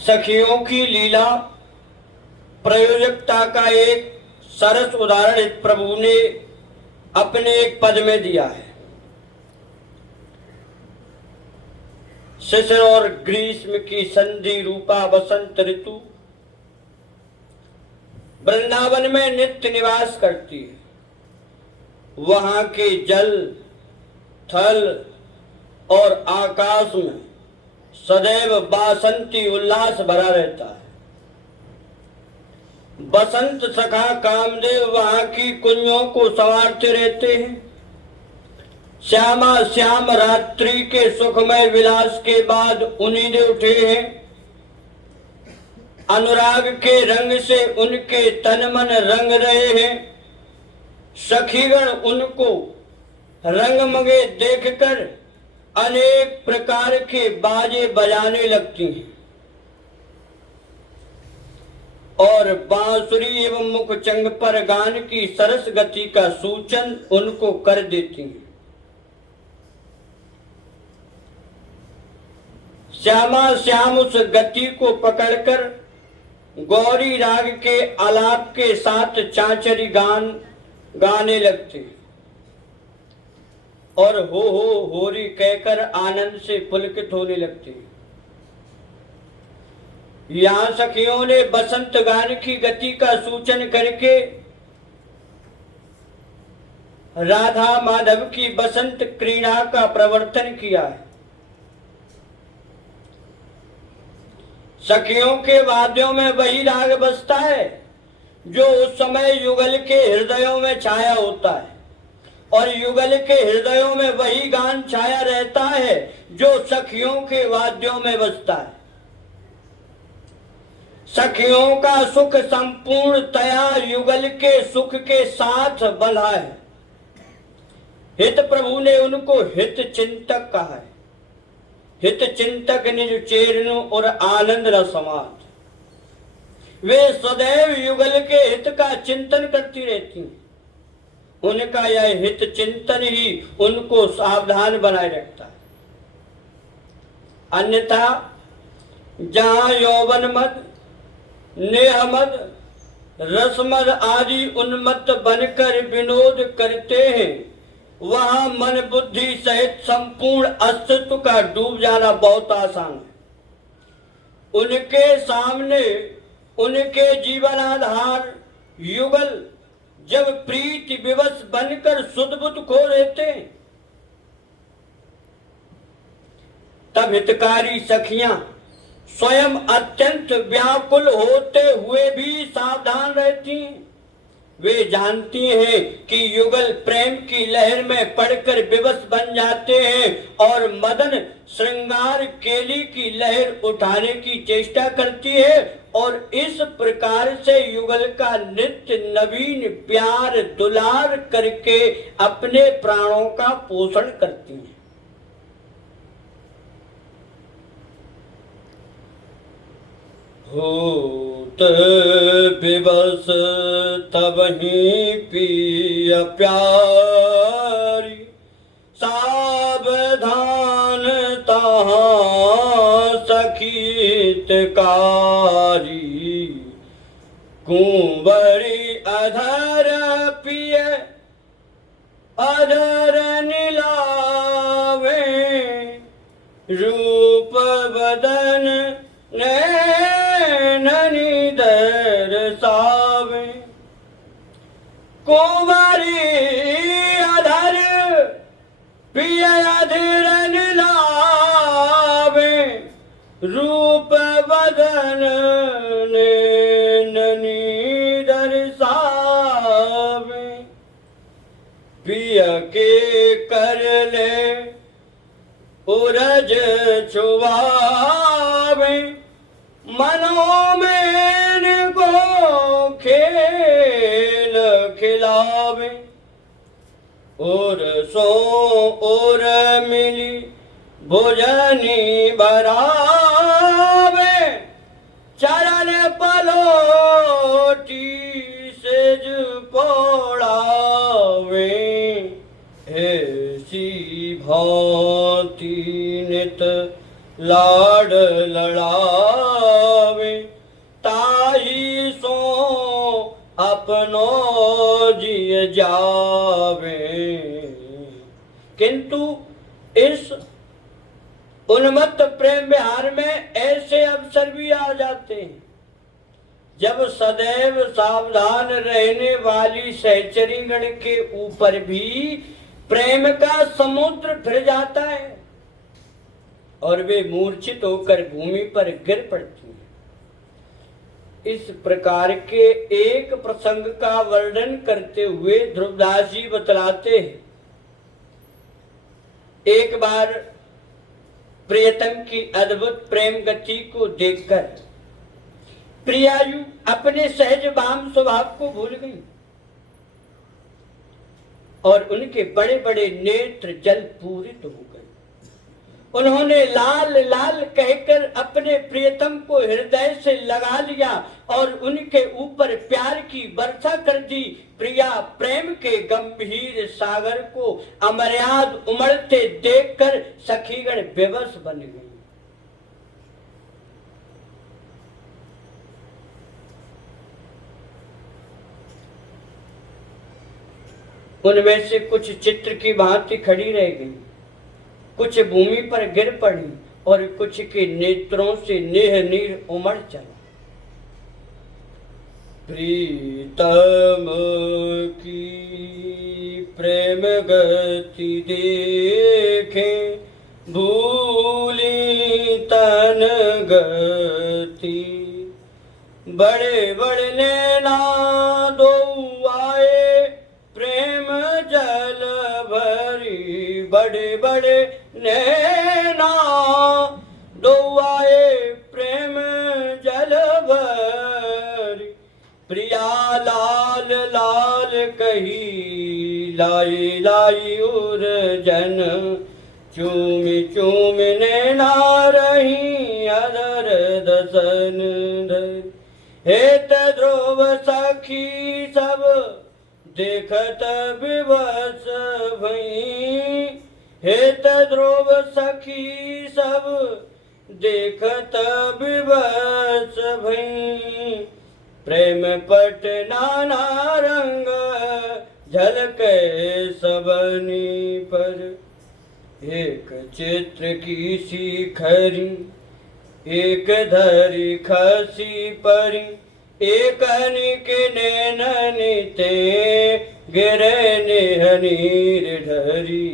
सखियों की लीला प्रयोजकता का एक सरस उदाहरण प्रभु ने अपने एक पद में दिया है। शिशिर और ग्रीष्म की संधि रूपा बसंत ऋतु वृंदावन में नित्य निवास करती है। वहां के जल, थल और आकाश में सदैव बासंती उल्लास भरा रहता है। बसंत सखा कामदेव वहां की कुंजों को संवारते रहते हैं। श्यामा श्याम रात्रि के सुखमय विलास के बाद उन्नीदे उठे हैं। अनुराग के रंग से उनके तन मन रंग रहे हैं। सखीगण उनको रंगमगे देखकर अनेक प्रकार के बाजे बजाने लगती हैं और बांसुरी एवं मुखचंग पर गान की सरस गति का सूचन उनको कर देती हैं। श्यामा श्याम उस गति को पकड़कर गौरी राग के आलाप के साथ चांचरी गान गाने लगते और हो होरी कहकर आनंद से पुलकित होने लगते। यहां सखियों ने बसंत गान की गति का सूचन करके राधा माधव की बसंत क्रीड़ा का प्रवर्तन किया है। सखियों के वाद्यों में वही राग बजता है जो उस समय युगल के हृदयों में छाया होता है और युगल के हृदयों में वही गान छाया रहता है जो सखियों के वाद्यों में बजता है। सखियों का सुख संपूर्णतया युगल के सुख के साथ बंधा है। हित प्रभु ने उनको हित चिंतक कहा है। हित चिंतक निज चेरनु और आनंद रसमात। वे सदैव युगल के हित का चिंतन करती रहती हैं। उनका यह हित चिंतन ही उनको सावधान बनाए रखता है। अन्यथा जहां यौवन मद, नेह मद, रसमद आदि उन्मत्त बनकर विनोद करते हैं, वहां मन बुद्धि सहित संपूर्ण अस्तित्व का डूब जाना बहुत आसान है। उनके सामने उनके जीवन आधार युगल जब प्रीति विवश बनकर शुद्ध बुद्ध खो रहते हैं, तब हितकारी सखियां स्वयं अत्यंत व्याकुल होते हुए भी सावधान रहती हैं। वे जानती हैं कि युगल प्रेम की लहर में पड़कर विवश बन जाते हैं और मदन श्रृंगार केली की लहर उठाने की चेष्टा करती है और इस प्रकार से युगल का नित्य नवीन प्यार दुलार करके अपने प्राणों का पोषण करती हैं। होत विवश तबहि पिय प्यारी, सावधान तहाँ सखीत कारी। कुंवरी अधर पिय अधर नीलावे, रूप बदन नैननि दर्शावे। कुंवरी अधर पिय अधर नीलावे, रूप बदन नैननि दर्शावे। पिय के कर ले उरज छुआवे, मनों में को खेल खिलावे। और सो और मिली भोजनी बरावे, चरण पलोटी सेज पोड़ावे। ऐसी भांति नित लाड लड़ावे, जावे। किंतु इस उन्मत्त प्रेम विहार में ऐसे अवसर भी आ जाते हैं जब सदैव सावधान रहने वाली सहचरीगण के ऊपर भी प्रेम का समुद्र फिर जाता है और वे मूर्छित होकर भूमि पर गिर पड़ती हैं। इस प्रकार के एक प्रसंग का वर्णन करते हुए ध्रुवदास जी बतलाते हैं, एक बार प्रियतम की अद्भुत प्रेम गति को देखकर प्रियायु अपने सहज भाव स्वभाव को भूल गई और उनके बड़े बड़े नेत्र जल पूरित हो गए। उन्होंने लाल लाल कहकर अपने प्रियतम को हृदय से लगा लिया और उनके ऊपर प्यार की वर्षा कर दी। प्रिया प्रेम के गंभीर सागर को अमर्याद उमड़ते देखकर सखीगण बेबस बन गई। उनमें से कुछ चित्र की भांति खड़ी रह गई, कुछ भूमि पर गिर पड़ी और कुछ के नेत्रों से नेह नीर उमड़ चला। प्रीतम की प्रेम गति देखे भूली तन गति, बड़े बड़े नैना दो आए प्रेम जल भरी, बड़े बड़े नैना दो आए प्रेम जल भरी। प्रिया लाल लाल कही लाई लाई उर जन, चूमि चूमि नैना रही अधर दसन धर। हेत ध्रुव सखी सब देखत विवश भई, हेत ध्रुव सखी सब देखत विवश भई। प्रेम पट नाना रंग झलके सबनी पर, एक चित्र की सी खरी एक धरी खसी परी। एक के नैननि ते गिरे नेह नीर ढरी।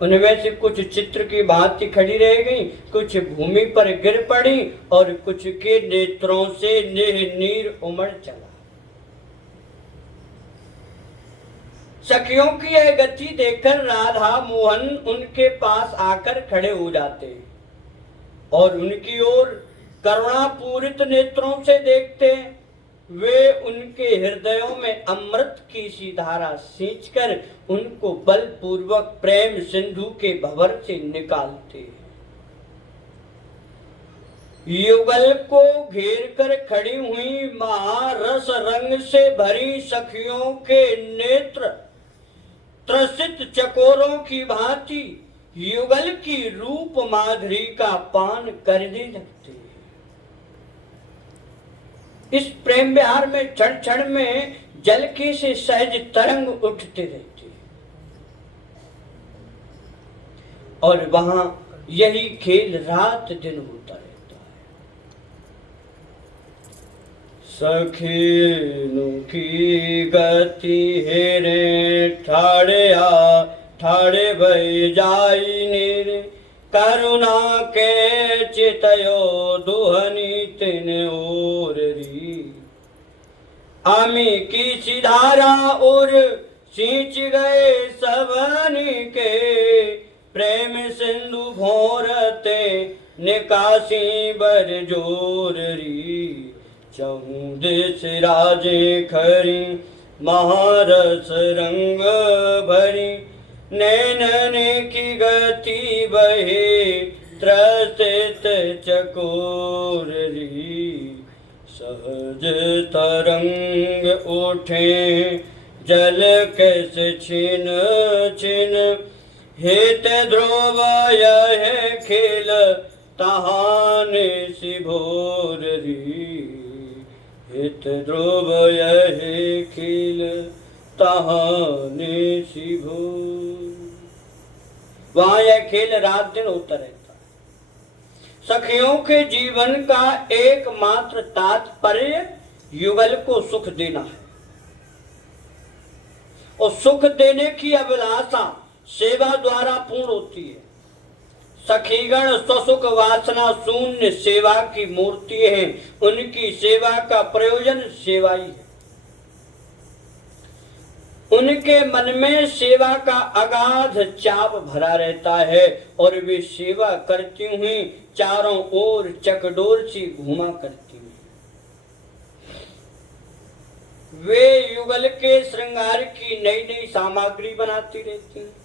उनमें से कुछ चित्र की भांति खड़ी रह गई, कुछ भूमि पर गिर पड़ी और कुछ के नेत्रों से नेह नीर उमड़ चला। सखियों की यह गति देखकर राधा मोहन उनके पास आकर खड़े हो जाते हैं और उनकी ओर करुणापूरित नेत्रों से देखते हैं। वे उनके हृदयों में अमृत की सी धारा सींचकर उनको बलपूर्वक प्रेम सिंधु के भंवर से निकालते हैं। युगल को घेर कर खड़ी हुई महारस रंग से भरी सखियों के नेत्र त्रसित चकोरों की भांति युगल की रूप माधुरी का पान करने लगते हैं। इस प्रेम विहार में क्षण क्षण में जल के से सहज तरंग उठते रहते हैं और वहां यही खेल रात दिन होता रहता है। सखीनु की गति हेरे ठाड़े भई जाई नीर, करुणा के चितयो दुहनी तिन ओररी। आमी की सिधारा और सींच गए सबनी के, प्रेम सिंधु भोरते निकासी बर जोररी। चहु दिस राजे खरी महारस रंग भरी, नैनने की गति बहे त्रसित चकोररी। सहज तरंग उठे जल कैसे छिन छिन, हेत ध्रुव यह खेल तहाने सी भोररी। हित ध्रुव यही खेल तहाने सी भूल। वहां यह खेल रात दिन होता रहता है। सखियों के जीवन का एकमात्र तात्पर्य युगल को सुख देना है, और सुख देने की अभिलाषा सेवा द्वारा पूर्ण होती है। सखीगण स्वसुख वासना शून्य सेवा की मूर्ति है, उनकी सेवा का प्रयोजन सेवा ही है। उनके मन में सेवा का अगाध चाप भरा रहता है और वे सेवा करती हुई चारों ओर चकडोर सी घुमा करती हैं। वे युगल के श्रृंगार की नई नई सामग्री बनाती रहती हैं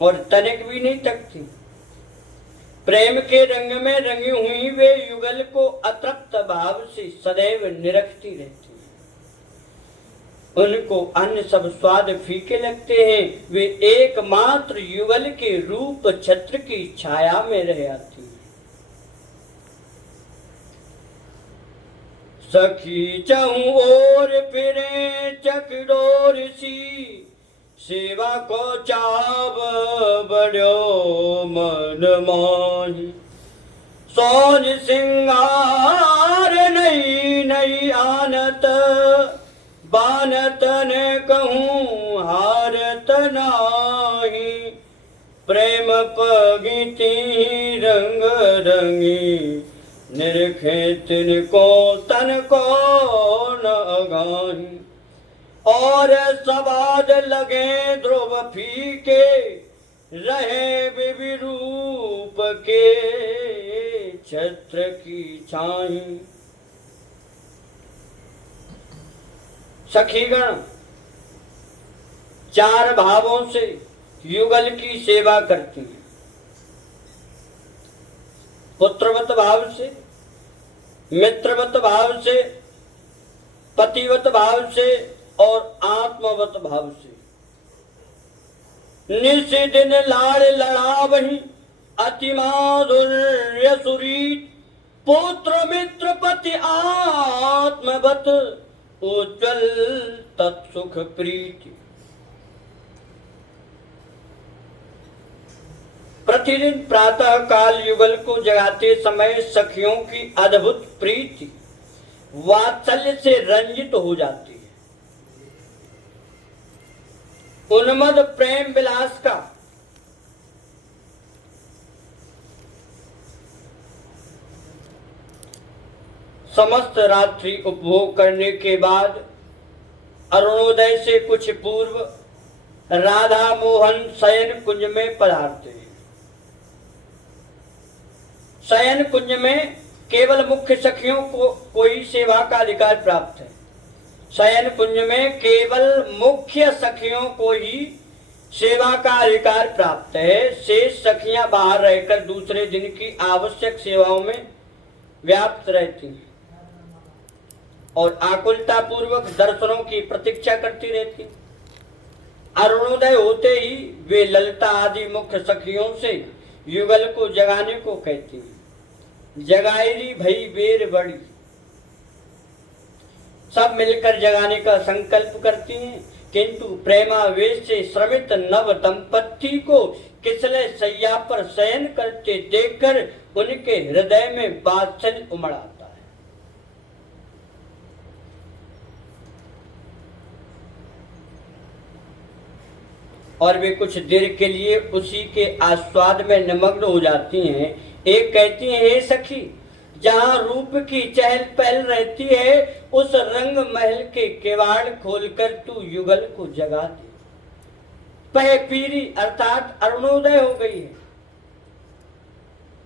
और तनिक भी नहीं थकती। प्रेम के रंग में रंगी हुई वे युगल को अतृप्त भाव से सदैव निरखती रहती हैं। उनको अन्य सब स्वाद फीके लगते हैं, वे एकमात्र युगल के रूप छत्र की छाया में रह आती हैं। सखी चहु ओर फिरे चकडोर सी, सेवा को चाव बड़ो मन माही। सोज सिंगार नई नई आनत, बानत ने कहूँ हारत नाही। प्रेम पगीती रंग रंगी, निरखे तिनको तन को न अगाही। और सवाद लगे ध्रुव फीके, रहे विरूप के छत्र की छाई। सखीगण चार भावों से युगल की सेवा करती हैं। पुत्रवत भाव से, मित्रवत भाव से, पतिवत भाव से और आत्मवत भाव से। निस दिन लाड़ लड़ावही, अति माधुर्य सुरीत। पुत्र मित्र पति आत्मवत, उज्ज्वल तत्सुख प्रीति। प्रतिदिन प्रातः काल युगल को जगाते समय सखियों की अद्भुत प्रीति वात्सल्य से रंजित हो जाती है। उन्मद प्रेम विलास का समस्त रात्रि उपभोग करने के बाद अरुणोदय से कुछ पूर्व राधा मोहन शयन कुंज में पधारते हैं। शयन कुंज में केवल मुख्य सखियों को ही सेवा का अधिकार प्राप्त है। शयन कुंज में केवल मुख्य सखियों को ही सेवा का अधिकार प्राप्त है। शेष सखियां बाहर रहकर दूसरे दिन की आवश्यक सेवाओं में व्याप्त रहती हैं और आकुलता पूर्वक दर्शनों की प्रतीक्षा करती रहती। अरुणोदय होते ही वे ललिता आदि मुख्य सखियों से युगल को जगाने को कहती हैं। जगाईरी भई बेर बड़ी, सब मिलकर जगाने का संकल्प करती हैं, किंतु प्रेमावेश से श्रमित नव दंपति को किसले सैया पर शयन करते देखकर उनके हृदय में वात्सल्य उमड़ आता है। और वे कुछ देर के लिए उसी के आस्वाद में निमग्न हो जाती हैं। एक कहती है, हे सखी, जहाँ रूप की चहल पहल रहती है उस रंग महल के किवाड़ खोलकर तू युगल को जगा दे। पह पीरी अर्थात अरुणोदय हो गई है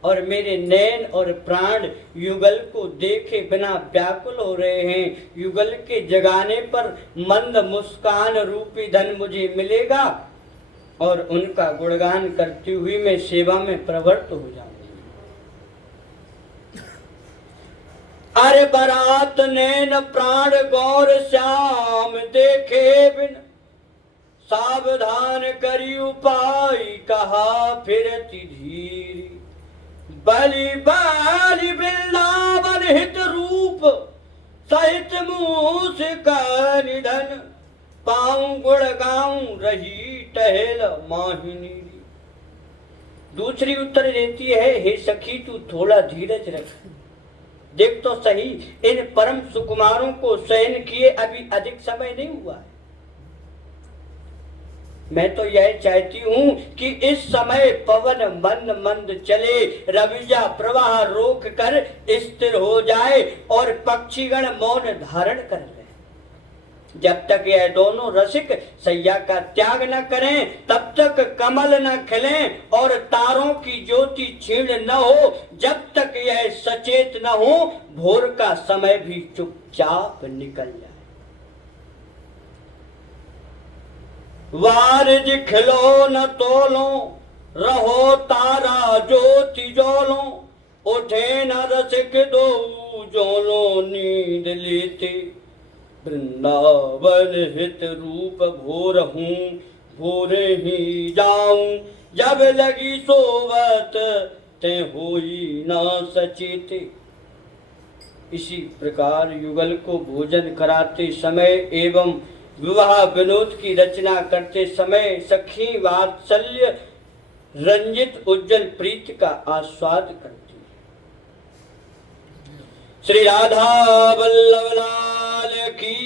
और मेरे नैन और प्राण युगल को देखे बिना व्याकुल हो रहे हैं। युगल के जगाने पर मंद मुस्कान रूपी धन मुझे मिलेगा और उनका गुणगान करती हुई मैं सेवा में प्रवृत्त हो जाऊंगी। अरे बरात नैन प्राण गौर श्याम देखे बिन, सावधान करी उपाय कहा फिरती धीरी। बलि बलि वृंदावन हित रूप सहित मूस का निधन, पाऊं गुण गाऊं रही टहल माहिनी। दूसरी उत्तर देती है, हे सखी तू थोड़ा धीरज रख, देख तो सही इन परम सुकुमारों को सहन किए अभी अधिक समय नहीं हुआ है। मैं तो यह चाहती हूं कि इस समय पवन मंद मंद चले, रविजा प्रवाह रोक कर स्थिर हो जाए और पक्षीगण मौन धारण कर ले। जब तक यह दोनों रसिक सैया का त्याग न करें तब तक कमल न खिलें और तारों की ज्योति क्षीण न हो, जब तक यह सचेत न हो भोर का समय भी चुपचाप निकल जाए। वारिज खिलो न तोलो, रहो तारा ज्योति जोलो, उठे न रसिक दो जोलो नींद लेते, वृंदावन हित रूप भोर हूँ भोरे ही जाऊं, जब लगी सोवत ते होई ना सचेते। इसी प्रकार युगल को भोजन कराते समय एवं विवाह विनोद की रचना करते समय सखी वात्सल्य रंजित उज्जवल प्रीति का आस्वाद करती है। श्री राधा वल्लभ लाल की